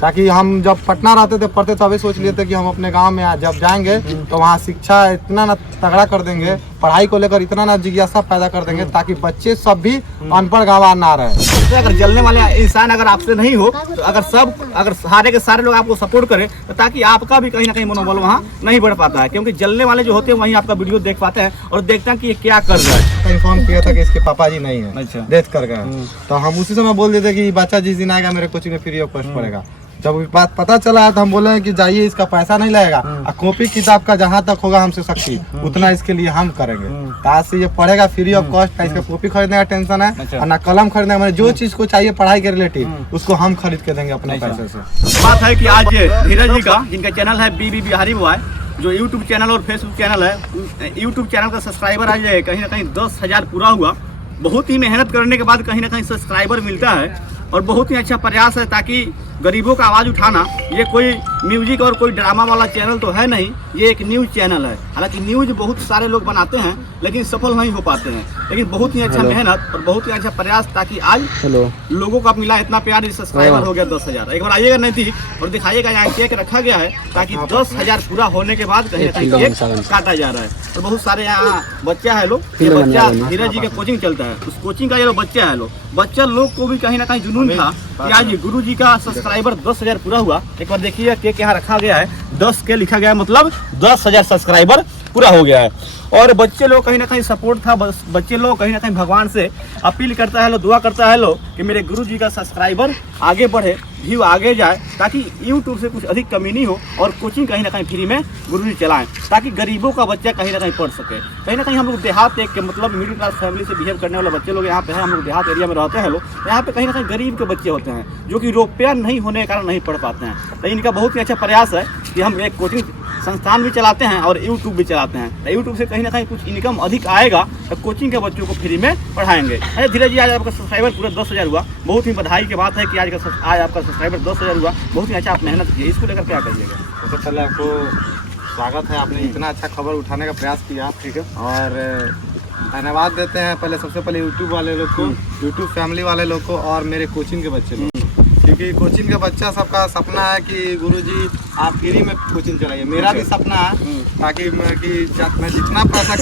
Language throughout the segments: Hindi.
ताकि हम जब पटना रहते थे पढ़ते तभी सोच लिए थे कि हम अपने गांव में जब जाएंगे तो वहाँ शिक्षा इतना ना तगड़ा कर देंगे, पढ़ाई को लेकर इतना ना जिज्ञासा पैदा कर देंगे ताकि बच्चे सब भी अनपढ़ गंवार ना रहे। अगर जलने वाले इंसान अगर आपसे नहीं हो तो अगर सारे के सारे लोग आपको सपोर्ट करें तो ताकि आपका भी कहीं ना कहीं मनोबल वहाँ नहीं बढ़ पाता है, क्योंकि जलने वाले जो होते हैं वहीं आपका वीडियो देख पाते हैं और देखते हैं कि ये क्या कर रहा है। इन्फॉर्म किया था कि इसके पापा जी नहीं है, अच्छा। डेथ कर गए, तो हम उसी समय बोल देते कि बच्चा जिस दिन आएगा मेरे कोचिंग में फ्री ऑफ कॉस्ट पड़ेगा। जब बात पता चला तो हम बोले कि जाइए, इसका पैसा नहीं लगेगा और कॉपी किताब का जहाँ तक होगा हमसे शक्ति उतना इसके लिए हम करेंगे। तो आज से ये पढ़ेगा फ्री ऑफ कॉस्ट, इसका कॉपी खरीदने का टेंशन है और ना कलम खरीदने का, जो चीज को चाहिए पढ़ाई के रिलेटिव उसको हम खरीद के देंगे अपने पैसे से। बात है कि आज धीरज जी का, जिनका चैनल है बीबी बिहारी बॉय, जो यूट्यूब चैनल और फेसबुक चैनल है, यूट्यूब चैनल का सब्सक्राइबर आज कहीं ना कहीं 10,000 पूरा हुआ। बहुत ही मेहनत करने के बाद कहीं ना कहीं सब्सक्राइबर मिलता है और बहुत ही अच्छा प्रयास है ताकि गरीबों का आवाज़ उठाना। ये कोई म्यूजिक और कोई ड्रामा वाला चैनल तो है नहीं, ये एक न्यूज़ चैनल है। हालांकि न्यूज़ बहुत सारे लोग बनाते हैं लेकिन सफल नहीं हो पाते हैं, लेकिन बहुत ही अच्छा मेहनत और बहुत ही अच्छा प्रयास ताकि आज लोगों का मिला इतना प्यार, सब्सक्राइबर हो गया 10,000। एक बार आइएगा नज़दीक और दिखाइएगा, यहाँ केक रखा गया है ताकि 10,000 पूरा होने के बाद कहीं ना कहीं केक काटा जा रहा है। और बहुत सारे यहाँ बच्चा है लोग, ये बच्चा धीरज जी का कोचिंग चलता है, उस कोचिंग का ये बच्चा है लोग, बच्चा लोग को भी कहीं ना कहीं जुनून था कि आज गुरु जी का सब्सक्राइबर 10,000 पूरा हुआ। एक बार देखिए केक यहाँ रखा गया है, 10 के लिखा गया है, मतलब 10,000 सब्सक्राइबर पूरा हो गया है। और बच्चे लोग कहीं ना कहीं सपोर्ट था, बच्चे लोग कहीं ना कहीं भगवान से अपील करता है, दुआ करता है लोग कि मेरे गुरु जी का सब्सक्राइबर आगे बढ़े, व्यू आगे जाए, ताकि यूट्यूब से कुछ अधिक कमी नहीं हो और कोचिंग कहीं ना कहीं फ्री में गुरु जी चलाएं ताकि गरीबों का बच्चा कहीं ना कहीं पढ़ सके। कहीं ना कहीं हम लोग देहात एक मतलब मिडिल क्लास फैमिली से बिहेव करने वाले बच्चे लोग यहाँ पे हैं, हम लोग देहात एरिया में रहते हैं लोग, यहाँ पे कहीं ना कहीं गरीब के बच्चे होते हैं जो कि रुपया नहीं होने के कारण नहीं पढ़ पाते हैं। तो इनका बहुत ही अच्छा प्रयास है कि हम एक कोचिंग संस्थान भी चलाते हैं और यूट्यूब भी चलाते हैं। यूट्यूब से कहीं ना कहीं कुछ इनकम अधिक आएगा तो कोचिंग के बच्चों को फ्री में पढ़ाएंगे। अरे धीरज जी, आज आपका सब्सक्राइबर पूरा 10,000 हुआ, बहुत ही बधाई की बात है कि आज आपका सब्सक्राइबर 10,000 हुआ, बहुत ही अच्छा आप मेहनत किए। इसको लेकर क्या करिएगा? सबसे पहले आपको स्वागत है, आपने इतना अच्छा खबर उठाने का प्रयास किया, ठीक है, और धन्यवाद देते हैं पहले सबसे पहले यूट्यूब वाले लोग को, यूट्यूब फैमिली वाले लोग को और मेरे कोचिंग के बच्चे लोग, क्योंकि कोचिंग के बच्चा सबका सपना है कि गुरुजी आप फ्री में कोचिंग चलाइए। मेरा भी सपना है ताकि मैं जितना पैसा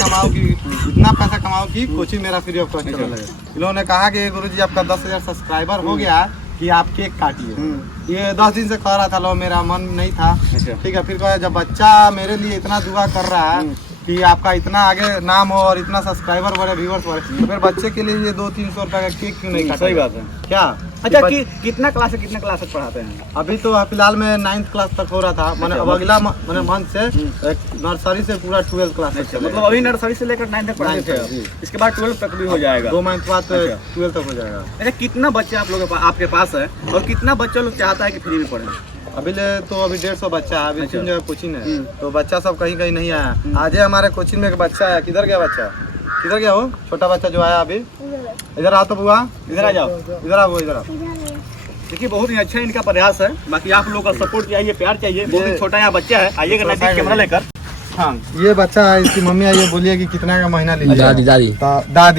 कमाऊँ कि कोचिंग मेरा फ्री ऑफ कॉस्ट चले। इन्होंने कहा कि गुरुजी आपका 10,000 सब्सक्राइबर हो गया कि आप केक काटिए। ये 10 दिन से कह रहा था, लो मेरा मन नहीं था, ठीक है। फिर कहा जब बच्चा मेरे लिए इतना दुआ कर रहा है कि आपका इतना आगे नाम हो और इतना सब्सक्राइबर बढ़े, व्यूअर्स बढ़े, तो फिर बच्चे के लिए ये 200-300 रुपये का केक क्यों नहीं काटा? सही बात है। क्या अच्छा, कितना क्लास तक पढ़ाते हैं? अभी तो फिलहाल में 9th क्लास तक हो रहा था, मैंने अब अगला मंथ से नर्सरी से पूरा 12th क्लास तक, मतलब अभी नर्सरी से लेकर 9th तक पढ़ाते हैं, इसके बाद 12th तक भी हो जाएगा, 2 मंथ बाद 12th तक हो जाएगा। अच्छा, कितना बच्चा आप लोग आपके पास है और कितना बच्चा लोग चाहता है कि फ्री में पढ़े? अभी 150 बच्चा है, अभी 3 जगह कोचिंग है, तो बच्चा सब कहीं कहीं नहीं आया। आज हमारे कोचिंग में एक बच्चा है, किधर गया बच्चा? किधर गया वो छोटा बच्चा जो आया अभी? इधर आओ तो बुआ, इधर आ जाओ, इधर आओ, इधर आओ। देखिए बहुत ही अच्छा इनका प्रयास है, बाकी आप लोग का सपोर्ट चाहिए, प्यार चाहिए। बहुत ही छोटा यहाँ बच्चा है, आइएगा नजदीक कैमरा लेकर। हाँ, ये बच्चा है, इसकी मम्मी आई, ये बोलिए कि कितना का महीना लीजिए।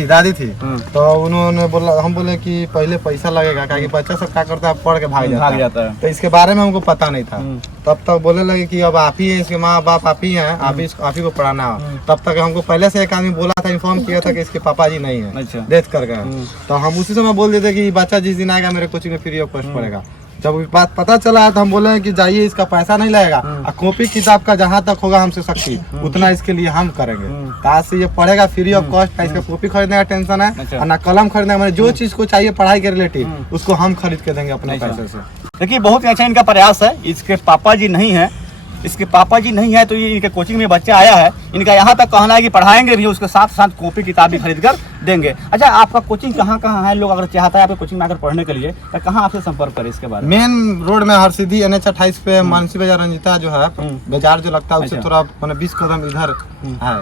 दादी थी, तो उन्होंने बोला, हम बोले कि पहले पैसा लगेगा, क्योंकि बच्चा सब क्या करता है पढ़ के भाग जाता है, तो इसके बारे में हमको पता नहीं था। तब तक बोलने लगे कि अब आप ही है, इसके माँ बाप आप ही हैं, आप ही को पढ़ाना हो। तब तक हमको पहले से एक आदमी बोला था, इन्फॉर्म किया था कि इसके पापा जी नहीं है, डेथ कर गए, तो हम उसी समय बोल देते कि बच्चा जिस दिन आएगा मेरे कोचिंग में फ्री ऑफ कॉस्ट पड़ेगा। जब बात पता चला तो हम बोले कि जाइए, इसका पैसा नहीं लगेगा और कॉपी किताब का जहाँ तक होगा हमसे शक्ति उतना इसके लिए हम करेंगे। तो आज से ये पढ़ेगा फ्री ऑफ कॉस्ट, इसका कॉपी खरीदने का टेंशन है और ना कलम खरीदने का, जो चीज को चाहिए पढ़ाई के रिलेटिव उसको हम खरीद के देंगे अपने पैसे से। देखिए बहुत ही अच्छा इनका प्रयास है। इसके पापा जी नहीं है, तो ये इनके कोचिंग में बच्चा आया है, इनका यहाँ तक कहना है कि पढ़ाएंगे भी, उसके साथ साथ कॉपी किताब भी खरीद कर देंगे। अच्छा, आपका कोचिंग कहाँ है? लोग अगर चाहता है आपके कोचिंग में आकर पढ़ने के लिए तो कहाँ आपसे संपर्क करें इसके बारे में? मेन रोड में हरसिद्धि NH28 पे मानसी बाजार रंजीता जो है बाजार जो लगता है, उससे थोड़ा 20 कदम इधर है,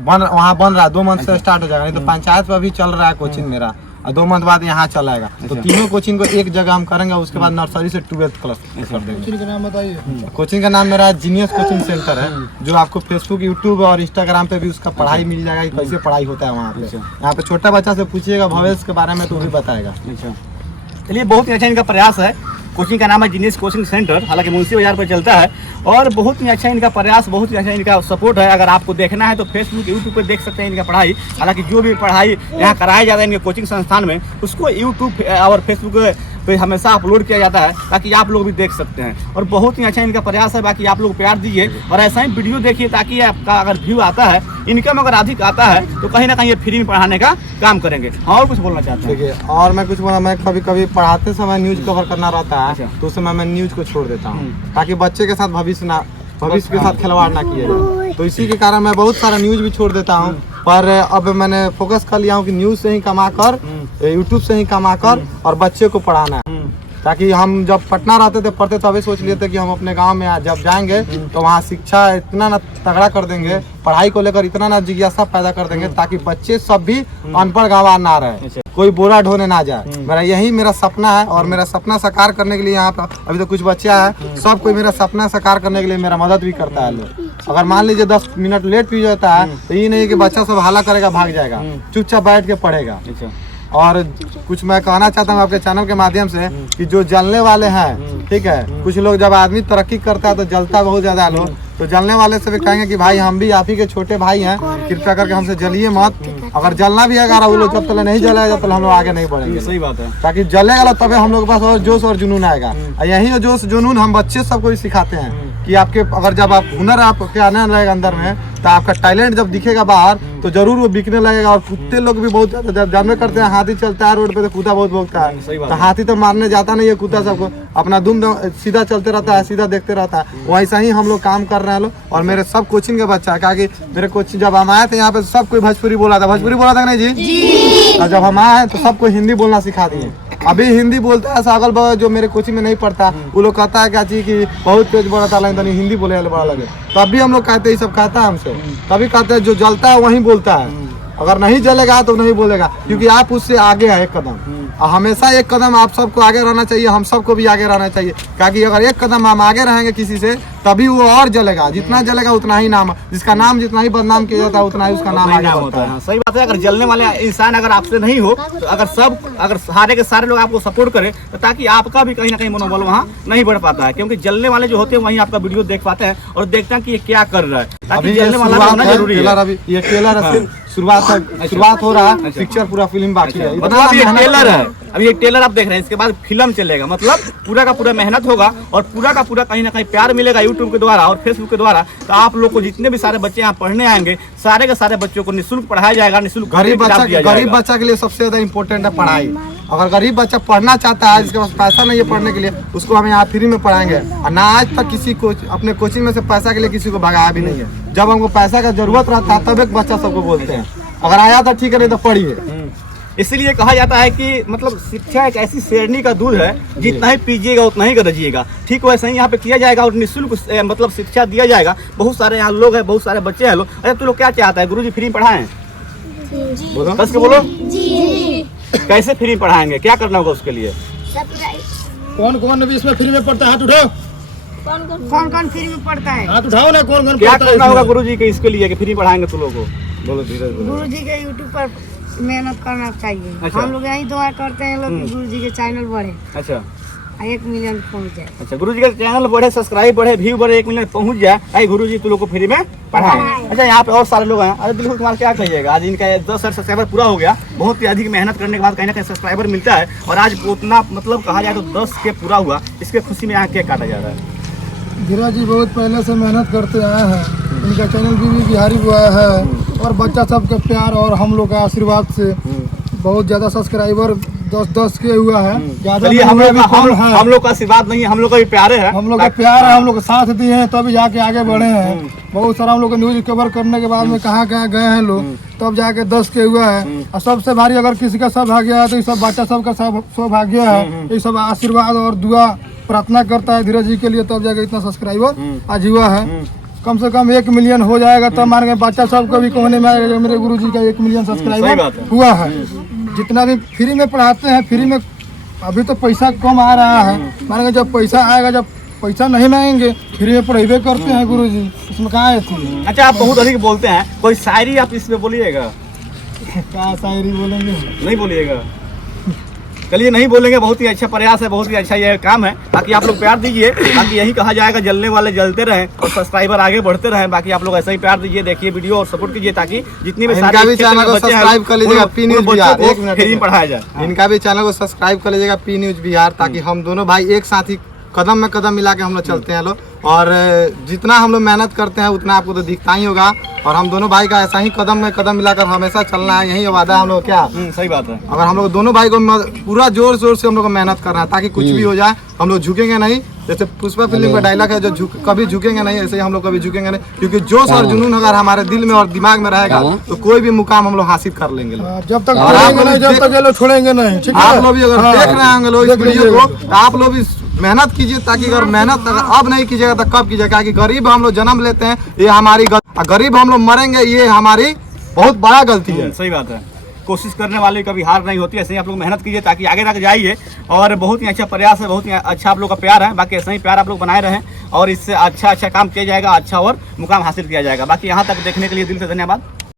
वहाँ बन रहा है, 2 मंथ से स्टार्ट हो जाएगा, नहीं तो पंचायत में भी चल रहा है कोचिंग मेरा, 2 मंथ बाद यहाँ चलाएगा। तो तीनों कोचिंग को एक जगह हम करेंगे, उसके बाद नर्सरी से 12th क्लास कर देंगे। कोचिंग का नाम बताइए। कोचिंग का नाम मेरा जीनियस कोचिंग सेंटर है, जो आपको फेसबुक, यूट्यूब और इंस्टाग्राम पे भी उसका पढ़ाई मिल जाएगा कि कैसे पढ़ाई होता है वहाँ पे। यहाँ पे छोटा बच्चा से पूछिएगा भविष्य के बारे में तो भी बताएगा। चलिए बहुत ही अच्छा इनका प्रयास है कोचिंग का नाम है जीनियस कोचिंग सेंटर, हालांकि मुंशी बाजार पर चलता है। और बहुत ही अच्छा इनका प्रयास, बहुत ही अच्छा इनका सपोर्ट है। अगर आपको देखना है तो फेसबुक यूट्यूब पर देख सकते हैं इनका पढ़ाई। हालांकि जो भी पढ़ाई यहाँ कराया जाता है इनके कोचिंग संस्थान में, उसको यूट्यूब और फेसबुक पे हमेशा अपलोड किया जाता है ताकि आप लोग भी देख सकते हैं। और बहुत ही अच्छा इनका प्रयास है। बाकी आप लोग प्यार दीजिए और ऐसा ही वीडियो देखिए ताकि आपका अगर व्यू आता है, इनकम अगर अधिक आता है तो कहीं ना कहीं ये फ्री में पढ़ाने का काम करेंगे। हाँ, और कुछ बोलना चाहते हैं? देखिए, और मैं कुछ बोला, मैं कभी कभी पढ़ाते समय न्यूज कवर करना रहता है तो उस समय मैं न्यूज को छोड़ देता हूँ ताकि बच्चे के साथ भविष्य के साथ खिलवाड़ ना किया जाए। तो इसी के कारण मैं बहुत सारा न्यूज भी छोड़ देता हूँ। पर अब मैंने फोकस कर लिया हूँ कि न्यूज से ही कमा कर, यूट्यूब से ही कमा कर और बच्चे को पढ़ाना है। ताकि हम जब पटना रहते थे, पढ़ते तभी सोच लिए थे कि हम अपने गांव में जब जाएंगे तो वहाँ शिक्षा इतना ना तगड़ा कर देंगे, पढ़ाई को लेकर इतना ना जिज्ञासा पैदा कर देंगे ताकि बच्चे सब भी अनपढ़ गंवार ना रहे, कोई बोरा ढोने ना जाए। मेरा सपना है और मेरा सपना साकार करने के लिए यहाँ पर अभी तो कुछ बच्चे हैं, सब कोई मेरा सपना साकार करने के लिए मेरा मदद भी करता है लोग। अगर मान लीजिए 10 मिनट लेट भी जाता है तो ये नहीं कि बच्चा सब हल्ला करेगा भाग जाएगा, चुपचाप बैठ के पढ़ेगा। और कुछ मैं कहना चाहता हूँ आपके चैनल के माध्यम से कि जो जलने वाले हैं, ठीक है, कुछ लोग जब आदमी तरक्की करता है तो जलता बहुत ज्यादा लोग, तो जलने वाले से भी कहेंगे कि भाई हम भी आप ही के छोटे भाई हैं, कृपया करके हमसे जलिए मत। अगर जलना भी है अगर वो लोग जब तक नहीं जलेगा जब तक हम लोग आगे नहीं बढ़ेंगे। सही बात है। ताकि जलेगा तभी हम लोग के पास और जोश और जुनून आएगा। और यही जोश जुनून हम बच्चे सबको भी सिखाते हैं कि आपके अगर जब आप हुनर आपके आने लगेगा अंदर में तो आपका टैलेंट जब दिखेगा बाहर तो जरूर वो बिकने लगेगा। और कुत्ते लोग भी बहुत जानवे करते हैं, हाथी चलता है रोड पे तो कुत्ता बहुत भौंकता है, तो हाथी तो मारने जाता नहीं है, कुत्ता सबको अपना दुम सीधा चलते रहता है, सीधा देखते रहता है। वैसा ही हम लोग काम कर रहे हैं लोग। और मेरे सब कोचिंग के बच्चा है, क्या कि मेरे कोचिंग जब हम आए थे यहाँ पे सब कोई भोजपुरी बोला था, भोजपुरी बोला था नहीं जी? और जब हम आए तो सबको हिंदी बोलना सिखा दिए। अभी हिंदी बोलता है अगल बगल जो मेरे कोचिंग में नहीं पढ़ता, वो लोग कहता है क्या चीज की बहुत तेज बड़ा था लेकिन हिंदी बोले बड़ा लगे, तो अभी हम लोग कहते हैं सब कहता है हमसे, तभी कहते हैं जो जलता है वही बोलता है, अगर नहीं जलेगा तो नहीं बोलेगा, क्योंकि आप उससे आगे है एक कदम। और हमेशा एक कदम आप सबको आगे रहना चाहिए, हम सबको भी आगे रहना चाहिए, क्योंकि अगर एक कदम हम आगे रहेंगे किसी से तभी वो और जलेगा, जितना जलेगा उतना ही नाम, जिसका नाम जितना ही बदनाम किया जाता है उतना ही उसका नाम आगे बढ़ता है। सही बात है। अगर जलने वाले इंसान अगर आपसे नहीं हो तो अगर सारे के सारे लोग आपको सपोर्ट करें तो ताकि आपका भी कहीं ना कहीं मनोबल वहाँ नहीं बढ़ पाता है, क्योंकि जलने वाले जो होते हैं वहीं आपका वीडियो देख पाते हैं और देखते हैं कि ये क्या कर रहा है। ताकि जलने वाला होना जरूरी है। अभी ये ट्रेलर है, शुरुआत हो रहा है, पिक्चर पूरा फिल्म बाकी है। मतलब ये ट्रेलर है, अभी ये ट्रेलर आप देख रहे हैं, इसके बाद फिल्म चलेगा। मतलब पूरा का पूरा मेहनत होगा और पूरा का पूरा कहीं ना कहीं प्यार मिलेगा यूट्यूब के द्वारा और फेसबुक के द्वारा। तो आप लोग को जितने भी सारे बच्चे यहाँ पढ़ने आएंगे, सारे के सारे बच्चों को निःशुल्क पढ़ाया जाएगा। निःशुल्क गरीब बच्चा के लिए सबसे ज्यादा इम्पोर्टेंट है पढ़ाई। अगर गरीब बच्चा पढ़ना चाहता है, जिसके पास पैसा नहीं है पढ़ने के लिए, उसको हम यहाँ फ्री में पढ़ाएंगे। और ना आज तक किसी को अपने कोचिंग में से पैसा के लिए किसी को भगाया भी नहीं है। जब हमको पैसा का जरूरत रहता है तब एक बच्चा सबको बोलते हैं अगर आया था ठीक है, नहीं तो पढ़िए। इसीलिए कहा जाता है कि मतलब शिक्षा एक ऐसी शेरनी का दूध है, जितना ही पीजिएगा उतना ही गरजिएगा। ठीक वैसे ही यहाँ पे किया जाएगा और निःशुल्क मतलब शिक्षा दिया जाएगा। बहुत सारे यहाँ लोग हैं, बहुत सारे बच्चे हैं लोग। अरे तू लोग क्या चाहता है गुरुजी फ्री पढ़ाएं? कस के बोलो जी। कैसे फ्री पढ़ाएंगे, क्या करना होगा उसके लिए? कौन कौन अभी इसमें फ्री में पढ़ता है? हाथ उठाओ। कौन कौन फ्री में पढ़ता है? हाथ उठाओ ना, कौन कौन क्या करना होगा गुरुजी के इसके लिए कि फ्री पढ़ाएंगे तुम लोगों को? बोलो धीरे धीरे। गुरुजी के यूट्यूब पर मेहनत करना चाहिए। अच्छा। हम लोग यही दुआ करते हैं लोग कि गुरुजी के चैनल बढ़े, अच्छा 1 मिलियन पहुंच जाए। अच्छा, गुरुजी का चैनल बढ़े, सब्सक्राइब बढ़े, व्यू बढ़े, 1 मिलियन पहुंच जाए, आई गुरुजी तुम लोग को फ्री में पढ़ाएं। अच्छा, यहाँ पे और सारे लोग हैं। अरे बिल्कुल, तुम्हारा क्या कहिएगा? आज इनका 10 सब्सक्राइबर पूरा हो गया। बहुत ही अधिक मेहनत करने के बाद कहीं ना कहीं सब्सक्राइबर मिलता है और आज उतना मतलब कहा जाए तो 10 के पूरा हुआ। इसके खुशी में यहाँ केक काटा जा रहा है। धीरज जी बहुत पहले से मेहनत करते आए हैं, इनका चैनल बीबी बिहारी हुआ है और बच्चा सबका प्यार और हम लोग का आशीर्वाद से बहुत ज्यादा सब्सक्राइबर 10 के हुआ है। चलिए, हम लोग का आशीर्वाद नहीं है, हम लोग का भी प्यारे है, हम लोग का प्यार है, हम लोग साथ दिए हैं तभी जाके आगे बढ़े हैं। बहुत सारा हम लोग न्यूज कवर करने के बाद में कहाँ कहाँ गए हैं लोग, तब जाके 10 के हुआ है। और सबसे भारी अगर किसी का सौभाग्य है तो ये सब बच्चा सबका सौभाग्य है। ये सब आशीर्वाद और दुआ प्रार्थना करता है धीरज जी के लिए, तब जाके इतना सब्सक्राइबर आज हुआ है। कम से कम 1 मिलियन हो जाएगा तब मान के बच्चा सबको भी कहने में आएगा मेरे गुरुजी का 1 मिलियन सब्सक्राइबर हुआ है। जितना भी फ्री में पढ़ाते हैं, फ्री में अभी तो पैसा कम आ रहा है, मान के जब पैसा आएगा, जब पैसा नहीं मांगेंगे फ्री में पढ़ेबे करते हैं गुरुजी, इसमें कहाँ है? अच्छा, आप बहुत अधिक बोलते हैं, कोई शायरी आप इसमें बोलिएगा? क्या शायरी बोलेंगे? नहीं बोलिएगा? चलिए नहीं बोलेंगे, बहुत ही अच्छा प्रयास है, बहुत ही अच्छा ये काम है। बाकी आप लोग प्यार दीजिए, बाकी यही कहा जाएगा, जलने वाले जलते रहें और सब्सक्राइबर आगे बढ़ते रहें। बाकी आप लोग ऐसा ही प्यार दीजिए, देखिए वीडियो और सपोर्ट कीजिए ताकि जितनी भी इनका भी चैनल को सब्सक्राइब कर लीजिएगा, पी न्यूज बिहार। एक मिनट, फ्री में पढ़ाया जाए। इनका भी चैनल को सब्सक्राइब कर लीजिएगा, पी न्यूज बिहार, ताकि हम दोनों भाई एक साथ ही कदम में कदम मिला के हम लोग चलते हैं लोग। और जितना हम लोग मेहनत करते हैं उतना आपको तो दिखता ही होगा। और हम दोनों भाई का ऐसा ही कदम में कदम मिलाकर हमेशा चलना है, यही वादा है हम लोग। क्या सही बात है। अगर हम लोग दोनों भाई को पूरा जोर शोर से हम लोग को मेहनत करना है ताकि कुछ भी हो जाए हम लोग झुकेंगे नहीं। जैसे पुष्पा फिल्म का डायलॉग है, जो कभी झुकेंगे नहीं, ऐसे ही हम लोग कभी झुकेंगे नहीं। क्योंकि जोश और जुनून अगर हमारे दिल में और दिमाग में रहेगा तो कोई भी मुकाम हम लोग हासिल कर लेंगे लोग। जब तक छोड़ेंगे नहीं, जब तक ये लोग छोड़ेंगे नहीं, ठीक है। आप लोग भी अगर देख रहे होंगे लोग इस वीडियो को, तो आप लोग भी मेहनत कीजिए, ताकि अगर मेहनत अगर अब नहीं कीजिएगा तो कब कीजिएगा। क्योंकि गरीब हम लोग जन्म लेते हैं, ये हमारी गरीब हम लोग मरेंगे, ये हमारी बहुत बड़ा गलती है। सही बात है। कोशिश करने वाले कभी हार नहीं होती। ऐसे ही आप लोग मेहनत कीजिए ताकि आगे तक जाइए। और बहुत ही अच्छा प्रयास है, बहुत ही अच्छा आप लोग का प्यार है। बाकी ऐसा ही प्यार आप लोग बनाए रहें और इससे अच्छा अच्छा काम किया जाएगा, अच्छा और मुकाम हासिल किया जाएगा। बाकी यहाँ तक देखने के लिए दिल से धन्यवाद।